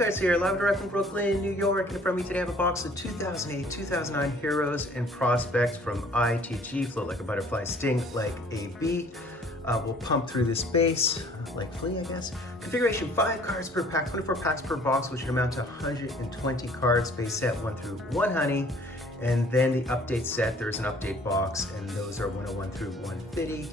Guys here, live and direct from Brooklyn, New York, and in front of me today I have a box of 2008-2009 Heroes and Prospects from ITG. Float like a butterfly, sting like a bee. We'll pump through this base, like flea I guess. Configuration 5 cards per pack, 24 packs per box, which would amount to 120 cards. Base set 1 through 1 honey. And then the update set, there's an update box, and those are 101 through 150.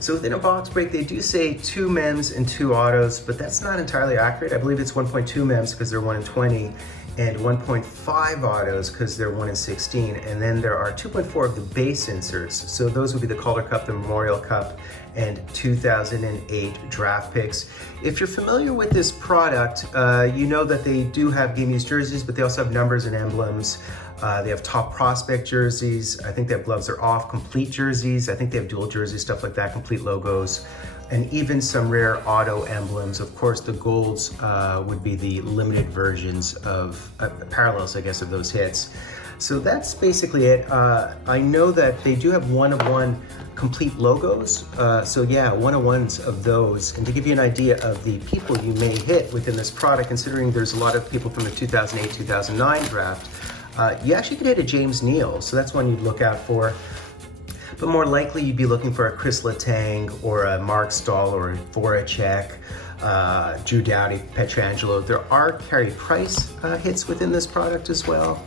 So within a box break, they do say 2 mems and 2 autos, but that's not entirely accurate. I believe it's 1.2 mems because they're 1 in 20, and 1.5 autos because they're 1 in 16. And then there are 2.4 of the base inserts. So those would be the Calder Cup, the Memorial Cup, and 2008 draft picks. If you're familiar with this product, you know that they do have game use jerseys, but they also have numbers and emblems. They have top prospect jerseys. I think they have gloves are off, complete jerseys. I think they have dual jerseys, stuff like that, complete logos, and even some rare auto emblems. Of course, the golds would be the limited versions of parallels, I guess, of those hits. So that's basically it. I know that they do have 1-of-1 complete logos. So yeah, 1-of-1s of those. And to give you an idea of the people you may hit within this product, considering there's a lot of people from the 2008-2009 draft, you actually could hit a James Neal, so that's one you'd look out for. But more likely you'd be looking for a Chris Letang or a Mark Stahl or a Voracek, Drew Doughty, Pietrangelo. There are Carey Price hits within this product as well.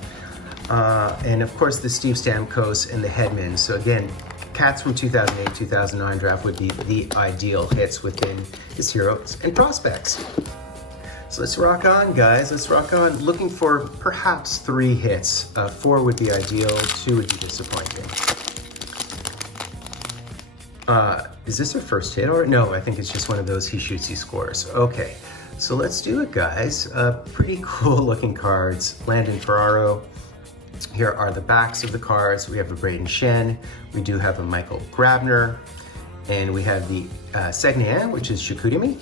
And of course the Steve Stamkos and the Hedman. So again, cats from 2008-2009 draft would be the ideal hits within his Heroes and Prospects. So let's rock on, guys. Let's rock on. Looking for perhaps 3 hits. 4 would be ideal, 2 would be disappointing. Is this our first hit? Or no, I think it's just one of those he shoots, he scores. Okay, so let's do it, guys. Pretty cool looking cards. Landon Ferraro. Here are the backs of the cards. We have a Braden Shen. We do have a Michael Grabner. And we have the Segnan, which is Chicoutimi.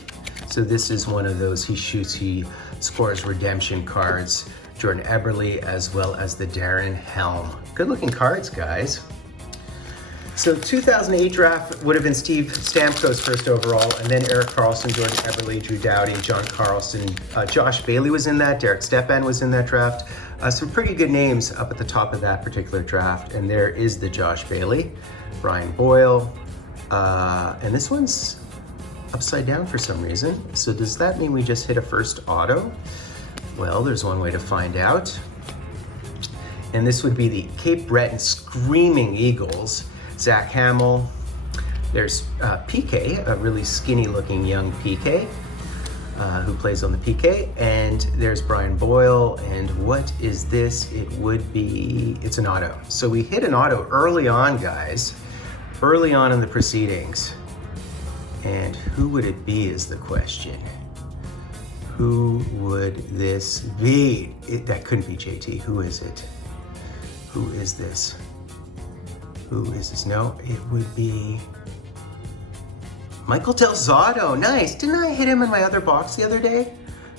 So this is one of those he shoots, he scores redemption cards. Jordan Eberle, as well as the Darren Helm. Good looking cards, guys. So 2008 draft would have been Steve Stamkos first overall, and then Erik Karlsson, Jordan Eberle, Drew Doughty, John Carlson. Josh Bailey was in that, Derek Stepan was in that draft. Some pretty good names up at the top of that particular draft, and there is the Josh Bailey, Brian Boyle, and this one's upside down for some reason. So does that mean we just hit a first auto? Well, there's one way to find out. And this would be the Cape Breton Screaming Eagles, Zach Hamill. There's PK, a really skinny looking young PK who plays on the PK. And there's Brian Boyle. And what is this? It would be, it's an auto. So we hit an auto early on, guys, early on in the proceedings. And who would it be is the question. Who would this be? That couldn't be JT. Who is it? Who is this? Who is this? No, it would be Michael Del Zotto. Nice. Didn't I hit him in my other box the other day?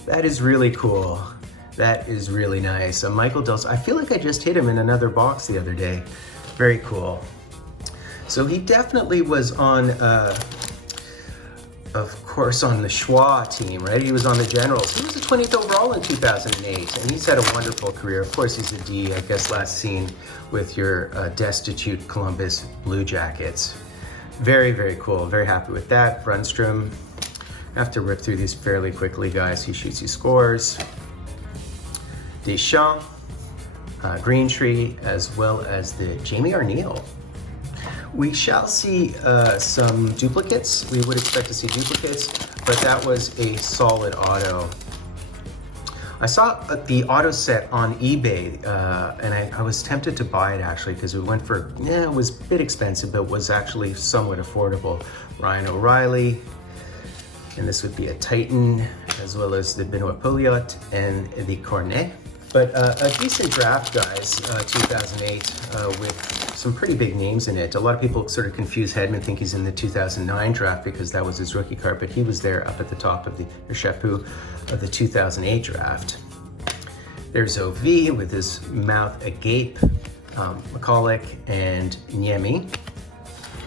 That is really cool. That is really nice. Michael Del Zotto. I feel like I just hit him in another box the other day. Very cool. So he definitely was on of course, on the Schwa team, right? He was on the Generals. He was the 20th overall in 2008, and he's had a wonderful career. Of course, he's a D, I guess, last seen with your destitute Columbus Blue Jackets. Very, very cool. Very happy with that. Brunstrom. I have to rip through these fairly quickly, guys. He shoots, he scores. Deschamps, Greentree, as well as the Jamie Arneal. We shall see some duplicates. We would expect to see duplicates, but that was a solid auto. I saw the auto set on eBay, and I was tempted to buy it actually because it went for, it was a bit expensive, but was actually somewhat affordable. Ryan O'Reilly, and this would be a Titan, as well as the Benoit Pouliot and the Cornet. But a decent draft, guys, 2008, with some pretty big names in it. A lot of people sort of confuse Hedman, think he's in the 2009 draft because that was his rookie card, but he was there up at the top of the chapeau of the 2008 draft. There's OV with his mouth agape, McCulloch and Niemi.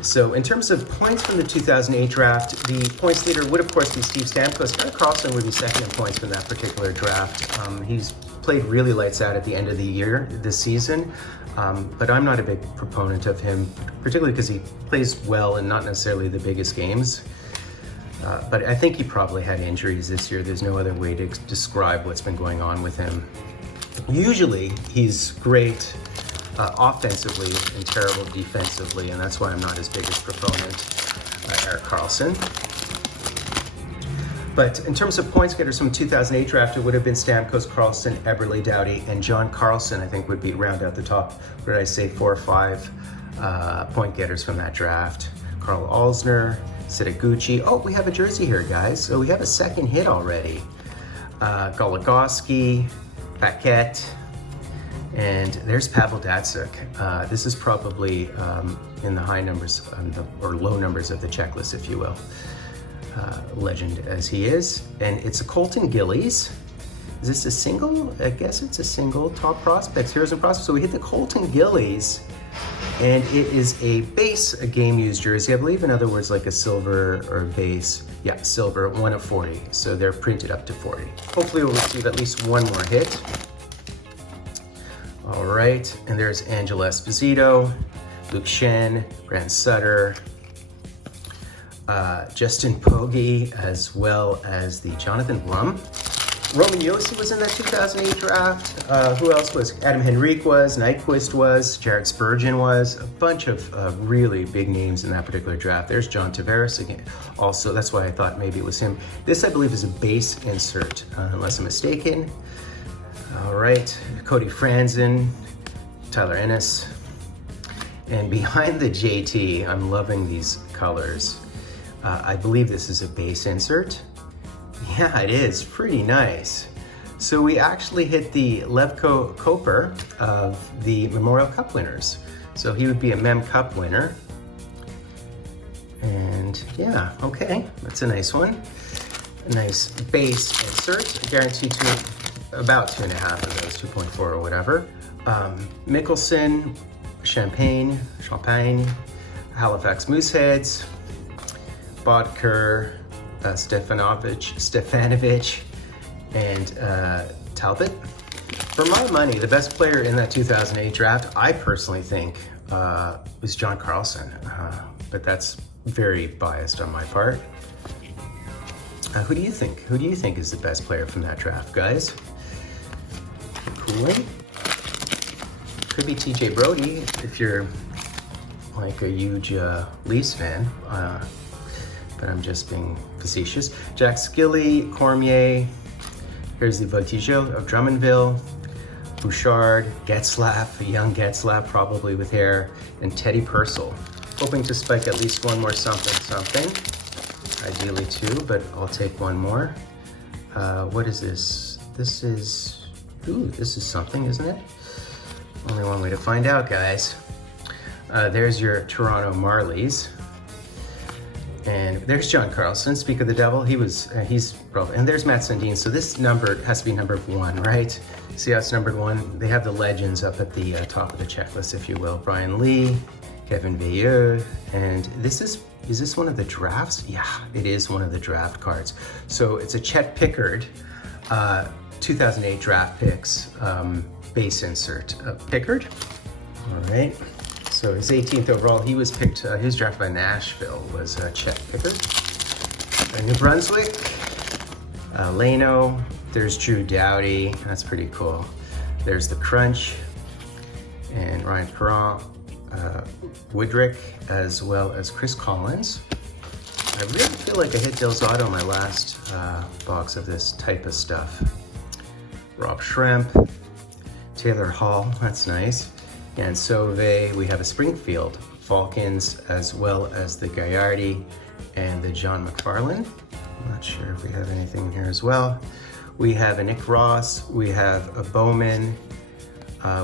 So in terms of points from the 2008 draft, the points leader would of course be Steve Stamkos. Erik Karlsson would be second in points from that particular draft. He's played really lights out at the end of the year this season, but I'm not a big proponent of him, particularly because he plays well and not necessarily the biggest games. But I think he probably had injuries this year. There's no other way to describe what's been going on with him. Usually he's great offensively and terrible defensively, and that's why I'm not his biggest proponent, Erik Karlsson. But in terms of points getters from 2008 draft, it would have been Stamkos, Karlsson, Eberle, Doughty, and John Carlson, I think, would be round out the top, what did I say, 4 or 5 point getters from that draft. Karl Alzner, Sitaguchi. Oh, we have a jersey here, guys. So we have a second hit already. Goligoski, Paquette, and there's Pavel Datsyuk. This is probably in the high numbers or low numbers of the checklist, if you will. Legend as he is. And it's a Colton Gillies. Is this a single? I guess it's a single. Top prospects, heroes and prospects. So we hit the Colton Gillies, and it is a base, a game-used jersey, I believe. In other words, like a silver or base. Yeah, silver, 1 of 40. So they're printed up to 40. Hopefully we'll receive at least one more hit. All right, and there's Angelo Esposito, Luke Shen, Grant Sutter, Justin Pogge, as well as the Jonathan Blum. Roman Josi was in that 2008 draft. Who else was? Adam Henrique was, Nyquist was, Jared Spurgeon was. A bunch of really big names in that particular draft. There's John Tavares again. Also, that's why I thought maybe it was him. This, I believe, is a base insert, unless I'm mistaken. All right, Cody Franzen, Tyler Ennis. And behind the JT, I'm loving these colors. I believe this is a base insert. Yeah, it is pretty nice. So we actually hit the Levko Koper of the Memorial Cup winners. So he would be a Mem Cup winner. And yeah, okay, that's a nice one. A nice base insert, guaranteed to about 2.5 of those, 2.4 or whatever. Mickelson, Champagne, Halifax Mooseheads, Bodker, Stefanovic, and Talbot. For my money, the best player in that 2008 draft, I personally think, was John Carlson, but that's very biased on my part. Who do you think? Who do you think is the best player from that draft, guys? Cooling? Could be TJ Brody if you're like a huge Leafs fan. But I'm just being facetious. Jack Skilly, Cormier, here's the Voltijo of Drummondville, Bouchard, Getzlaff, a young Getzlaff probably with hair, and Teddy Purcell. Hoping to spike at least one more something. Ideally 2, but I'll take one more. What is this? This is something, isn't it? Only one way to find out, guys. There's your Toronto Marlies. And there's John Carlson, Speak of the Devil. He's probably, and there's Matt Sundin. So this number has to be numbered 1, right? See how it's numbered 1? They have the legends up at the top of the checklist, if you will. Brian Lee, Kevin Veilleux, and is this one of the drafts? Yeah, it is one of the draft cards. So it's a Chet Pickard, 2008 draft picks, base insert. Pickard, all right. So his 18th overall, he was picked, he was drafted by Nashville, was Chet Pickard. New Brunswick, Leno, there's Drew Doughty, that's pretty cool. There's the Crunch, and Ryan Perron, Woodrick, as well as Chris Collins. I really feel like I hit Dale's Auto in my last box of this type of stuff. Rob Schremp, Taylor Hall, that's nice. And Sauve, we have a Springfield, Falcons, as well as the Gaillardi and the John McFarlane. I'm not sure if we have anything here as well. We have a Nick Ross, we have a Bowman,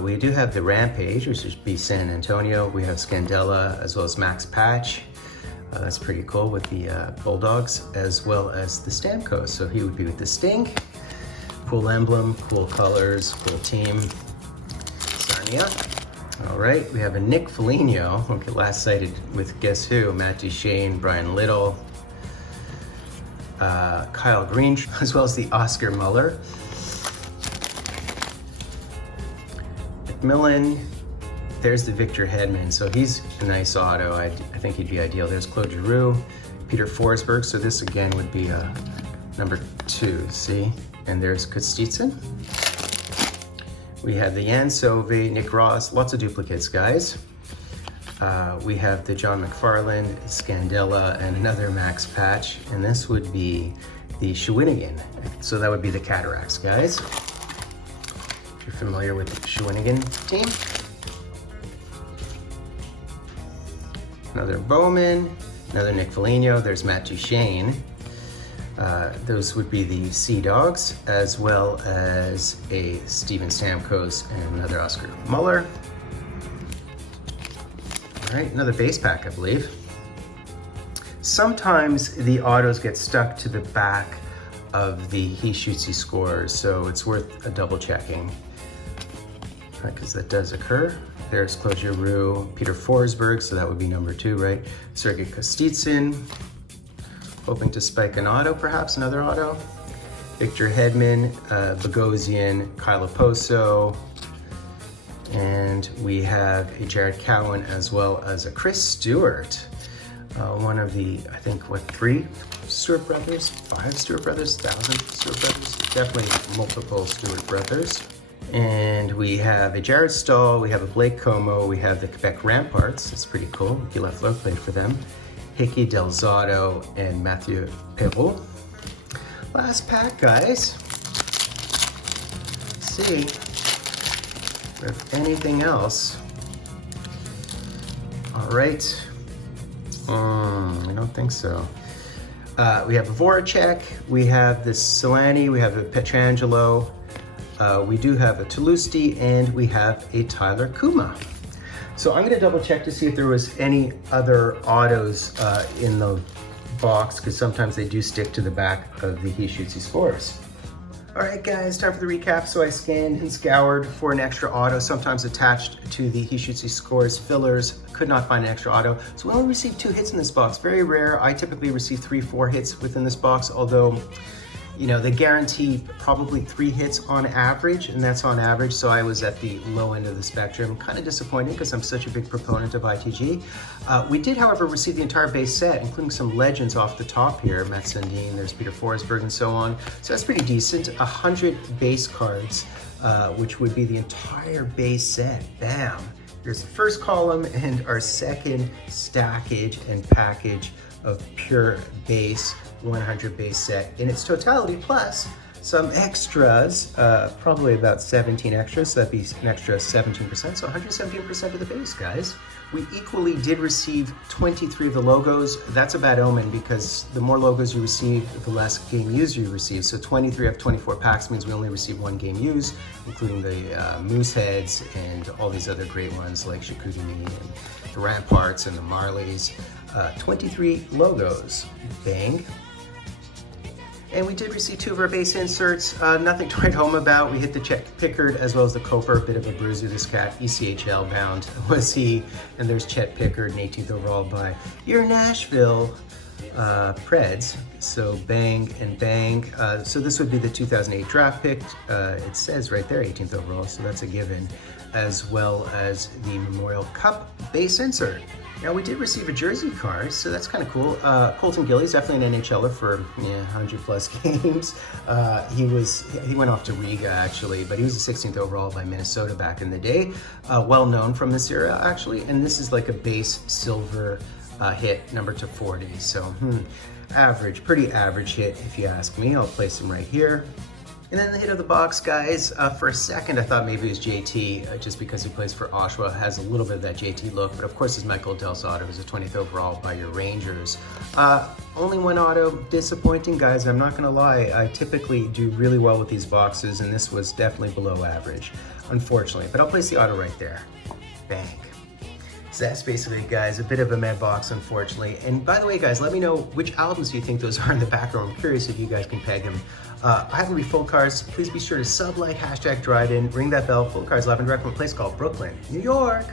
we do have the Rampage, which would be San Antonio. We have Scandella, as well as Max Patch. That's pretty cool with the Bulldogs, as well as the Stamkos. So he would be with the Sting. Cool emblem, cool colors, cool team. Sarnia. All right, we have a Nick Foligno, okay, last sighted with guess who? Matt Duchene, Brian Little, Kyle Green, as well as the Oscar Muller. McMillan, there's the Victor Hedman, so he's a nice auto. I think he'd be ideal. There's Claude Giroux, Peter Forsberg, so this again would be number 2, see? And there's Kostitsyn. We have the Jan Sove, Nick Ross, lots of duplicates, guys. We have the John McFarland, Scandella, and another Max Patch, and this would be the Shawinigan. So that would be the Cataracts, guys. If you're familiar with the Shawinigan team. Another Bowman, another Nick Foligno, there's Matt Duchene. Those would be the Sea Dogs, as well as a Steven Stamkos and another Oscar Muller. All right, another base pack, I believe. Sometimes the autos get stuck to the back of the He Shoots, He Scores, so it's worth a double checking, because that does occur. There's Claude Giroux, Peter Forsberg, so that would be number 2, right? Sergei Kostitsyn. Hoping to spike an auto, perhaps another auto. Victor Hedman, Bogosian, Kyle Oposo, and we have a Jared Cowan as well as a Chris Stewart. One of the, I think, what, 3 Stewart brothers? 5 Stewart brothers? 1,000 Stewart brothers? Definitely multiple Stewart brothers. And we have a Jared Stahl, we have a Blake Como, we have the Quebec Ramparts. That's pretty cool. Guy Lafleur played for them. Hickey, Del Zotto, and Mathieu Perrault. Last pack, guys. Let's see if anything else. All right. I don't think so. We have a Voracek, we have the Solani, we have a Pietrangelo, we do have a Toulouse, and we have a Tyler Kuma. So I'm gonna double check to see if there was any other autos in the box, because sometimes they do stick to the back of the He Shoots, He Scores. All right, guys, time for the recap. So I scanned and scoured for an extra auto, sometimes attached to the He Shoots, He Scores fillers. Could not find an extra auto. So we only received 2 hits in this box. Very rare. I typically receive 3-4 hits within this box, although, you know, they guarantee probably 3 hits on average, and that's on average, so I was at the low end of the spectrum. Kind of disappointed because I'm such a big proponent of ITG. We did, however, receive the entire base set, including some legends off the top here. Matt Sundin, there's Peter Forsberg, and so on. So that's pretty decent. 100 base cards, which would be the entire base set. Bam! Here's the first column and our second stackage and package of pure base 100 base set in its totality, plus some extras, probably about 17 extras, so that'd be an extra 17%, so 117% of the base, guys. We equally did receive 23 of the logos. That's a bad omen, because the more logos you receive, the less game used you receive. So 23 of 24 packs means we only receive 1 game used, including the Mooseheads and all these other great ones like Chicoutimi and the Ramparts and the Marlies. 23 logos, bang. And we did receive 2 of our base inserts, nothing to write home about. We hit the Chet Pickard as well as the Coper, a bit of a bruiser. This cat, ECHL bound was he. And there's Chet Pickard, an 18th overall by your Nashville Preds. So bang and bang. So this would be the 2008 draft pick. It says right there 18th overall, so that's a given, as well as the Memorial Cup base insert. Now, we did receive a jersey card, so that's kind of cool. Colton Gillies, definitely an NHLer for 100 plus games. He went off to Riga, actually, but he was the 16th overall by Minnesota back in the day. Well known from this era, actually, and this is like a base silver hit, number to 40. So, average, pretty average hit, if you ask me. I'll place him right here. And then the hit of the box, guys, for a second I thought maybe it was JT, just because he plays for Oshawa, has a little bit of that JT look, but of course it's Michael Del Zotto, who's a 20th overall by your Rangers. Only 1 auto, disappointing, guys, I'm not gonna lie. I typically do really well with these boxes, and this was definitely below average, unfortunately. But I'll place the auto right there. Bang. So that's basically, guys, a bit of a mad box, unfortunately. And by the way, guys, let me know which albums you think those are in the back row. I'm curious if you guys can peg them I happen to be Full Cars. Please be sure to sub, like, hashtag Dryden, ring that bell. Full Cars live and direct from a place called Brooklyn, New York.